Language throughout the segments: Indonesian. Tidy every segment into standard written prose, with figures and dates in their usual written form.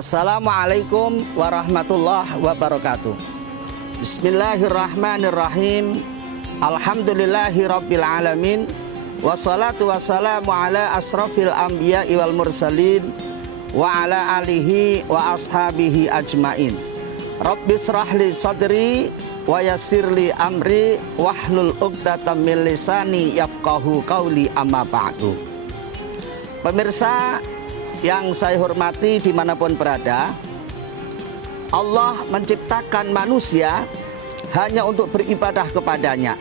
Assalamualaikum warahmatullahi wabarakatuh. Bismillahirrahmanirrahim. Alhamdulillahi rabbil alamin. Wassalatu wassalamu ala asrafil anbiya'i wal mursalin wa ala alihi wa ashabihi ajmain. Rabbis rahli sadri wa yassirli amri wahlul uqdatam min lisani yafqahu qawli, amma ba'du. Pemirsa yang saya hormati dimanapun berada, Allah menciptakan manusia hanya untuk beribadah kepadanya.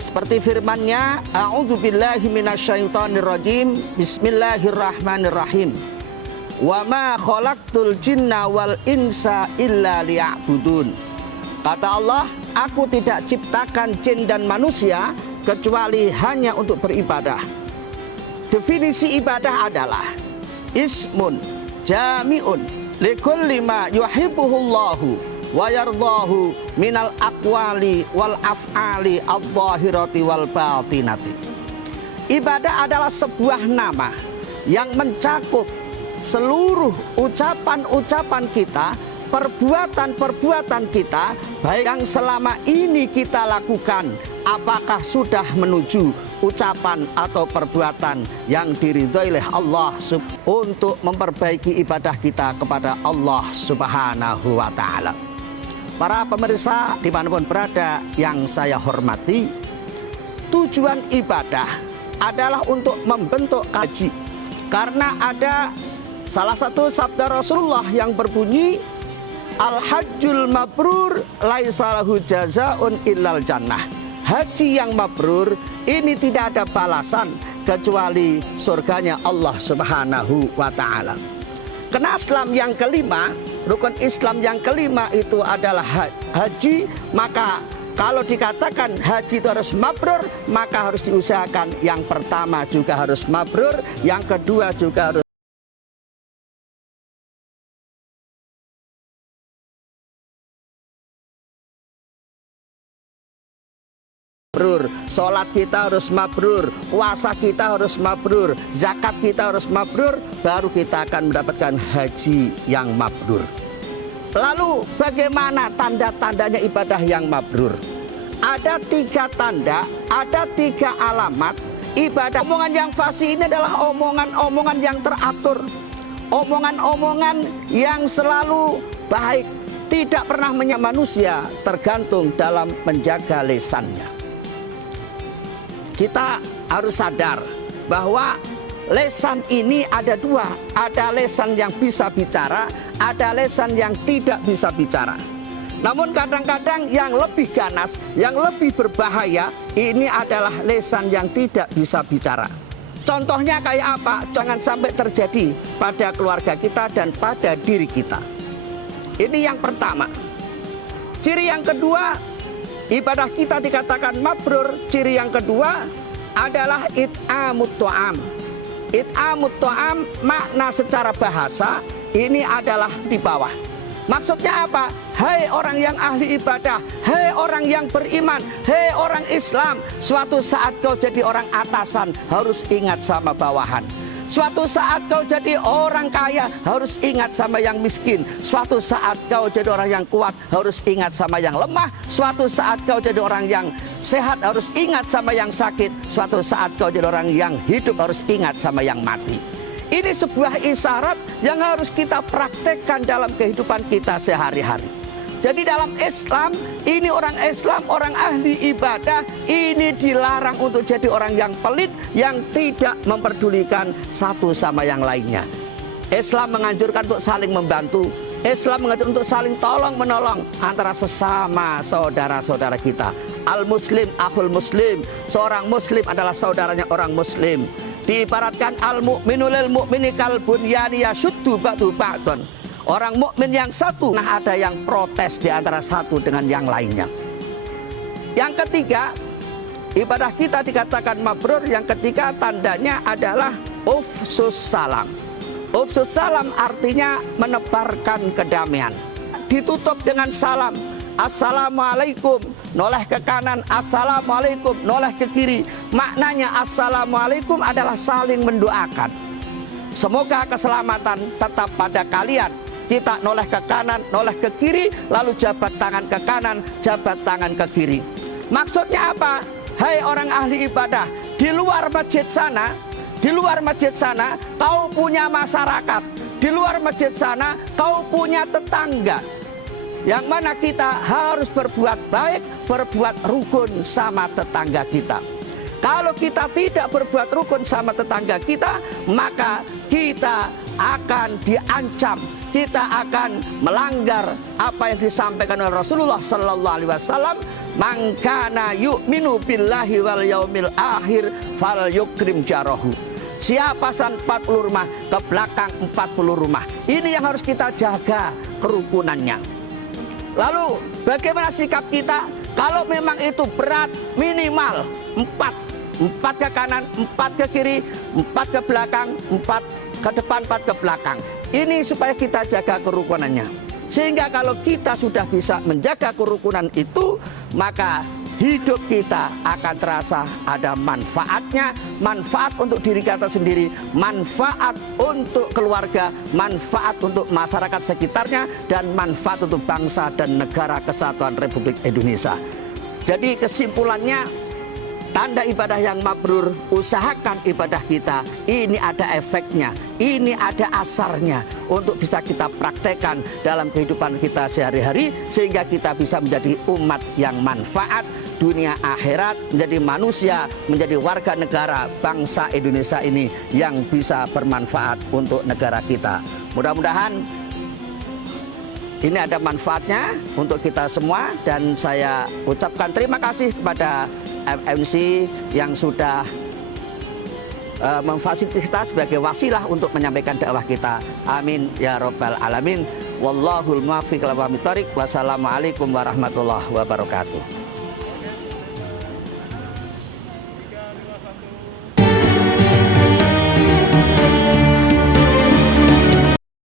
Seperti firman-Nya, a'udzubillahi minasyaitonirrajim, bismillahirrahmanirrahim. Wa ma khalaqtul jinna wal insa illa liya'budun. Kata Allah, aku tidak ciptakan jin dan manusia kecuali hanya untuk beribadah. Definisi ibadah adalah ismun jami'un likulli ma yuhibbuhullahu wa yardahu minal aqwali wal af'ali adh-dhahirati wal batinati. Ibadah adalah sebuah nama yang mencakup seluruh ucapan-ucapan kita, perbuatan-perbuatan kita, baik yang selama ini kita lakukan, apakah sudah menuju ucapan atau perbuatan yang diridhoi oleh Allah untuk memperbaiki ibadah kita kepada Allah Subhanahu wa ta'ala. Para pemirsa dimanapun berada yang saya hormati, tujuan ibadah adalah untuk membentuk kaji. Karena ada salah satu sabda Rasulullah yang berbunyi, Al-hajjul mabrur laisa lahu jazaa'un illal jannah. Haji yang mabrur ini tidak ada balasan kecuali surganya Allah Subhanahu wa ta'ala. Karena Islam yang kelima, rukun Islam yang kelima itu adalah haji, maka kalau dikatakan haji itu harus mabrur, maka harus diusahakan yang pertama juga harus mabrur, yang kedua juga harus mabrur, sholat kita harus mabrur, puasa kita harus mabrur, zakat kita harus mabrur, baru kita akan mendapatkan haji yang mabrur. Lalu bagaimana tanda-tandanya ibadah yang mabrur? Ada 3 tanda, ada 3 alamat ibadah. Omongan yang fasih ini adalah omongan-omongan yang teratur, omongan-omongan yang selalu baik, tidak pernah menyakiti manusia, tergantung dalam menjaga lisannya. Kita harus sadar bahwa lesan ini ada 2. Ada lesan yang bisa bicara, ada lesan yang tidak bisa bicara. Namun kadang-kadang yang lebih ganas, yang lebih berbahaya, ini adalah lesan yang tidak bisa bicara. Contohnya kayak apa? Jangan sampai terjadi pada keluarga kita dan pada diri kita. Ini yang pertama. Ciri yang kedua, ibadah kita dikatakan mabrur. Ciri yang kedua adalah it'amut ta'am. It'amut ta'am makna secara bahasa ini adalah di bawah. Maksudnya apa? Hai orang yang ahli ibadah, hai orang yang beriman, hai orang Islam, suatu saat kau jadi orang atasan harus ingat sama bawahan. Suatu saat kau jadi orang kaya harus ingat sama yang miskin. Suatu saat kau jadi orang yang kuat harus ingat sama yang lemah. Suatu saat kau jadi orang yang sehat harus ingat sama yang sakit. Suatu saat kau jadi orang yang hidup harus ingat sama yang mati. Ini sebuah isyarat yang harus kita praktekkan dalam kehidupan kita sehari-hari. Jadi dalam Islam, ini orang Islam, orang ahli ibadah, ini dilarang untuk jadi orang yang pelit, yang tidak memperdulikan satu sama yang lainnya. Islam menganjurkan untuk saling membantu. Islam menganjurkan untuk saling tolong-menolong antara sesama saudara-saudara kita. Al-Muslim, akhul Muslim. Seorang Muslim adalah saudaranya orang Muslim. Diibaratkan al-mu'minu lil mu'mini kal bunyani yashuddu ba'du ba'dun. Orang mukmin yang satu, nah ada yang protes di antara satu dengan yang lainnya. Yang ketiga, ibadah kita dikatakan mabrur. Yang ketiga tandanya adalah ufsus salam. Ufsus salam artinya menebarkan kedamaian. Ditutup dengan salam. Assalamualaikum, noleh ke kanan. Assalamualaikum, noleh ke kiri. Maknanya assalamualaikum adalah saling mendoakan. Semoga keselamatan tetap pada kalian. Kita noleh ke kanan, noleh ke kiri, lalu jabat tangan ke kanan, jabat tangan ke kiri. Maksudnya apa? Hai orang ahli ibadah, di luar masjid sana, kau punya masyarakat. Di luar masjid sana, kau punya tetangga. Yang mana kita harus berbuat baik, berbuat rukun sama tetangga kita. Kalau kita tidak berbuat rukun sama tetangga kita, maka kita akan diancam, kita akan melanggar apa yang disampaikan oleh Rasulullah Sallallahu Alaihi Wasallam. Man kana yu'minu billahi wal yaumil akhir fal yukrim jarahu. Siapa san 40 rumah, ke belakang 40 rumah. Ini yang harus kita jaga kerukunannya. Lalu bagaimana sikap kita? Kalau memang itu berat, minimal 4 ke kanan, 4 ke kiri, 4 ke belakang, 4 ke depan, 4 ke belakang. Ini supaya kita jaga kerukunannya. Sehingga kalau kita sudah bisa menjaga kerukunan itu, maka hidup kita akan terasa ada manfaatnya. Manfaat untuk diri kita sendiri, manfaat untuk keluarga, manfaat untuk masyarakat sekitarnya, dan manfaat untuk bangsa dan negara kesatuan Republik Indonesia. Jadi kesimpulannya, tanda ibadah yang mabrur, usahakan ibadah kita ini ada efeknya, ini ada asarnya untuk bisa kita praktekkan dalam kehidupan kita sehari-hari, sehingga kita bisa menjadi umat yang manfaat dunia akhirat, menjadi manusia, menjadi warga negara bangsa Indonesia ini yang bisa bermanfaat untuk negara kita. Mudah-mudahan ini ada manfaatnya untuk kita semua, dan saya ucapkan terima kasih kepada FMC yang sudah memfasilitasi kita sebagai wasilah untuk menyampaikan dakwah kita. Amin ya rabbal alamin. Wallahul muwaffiq ila aqwamit thoriq. Wassalamualaikum warahmatullahi wabarakatuh.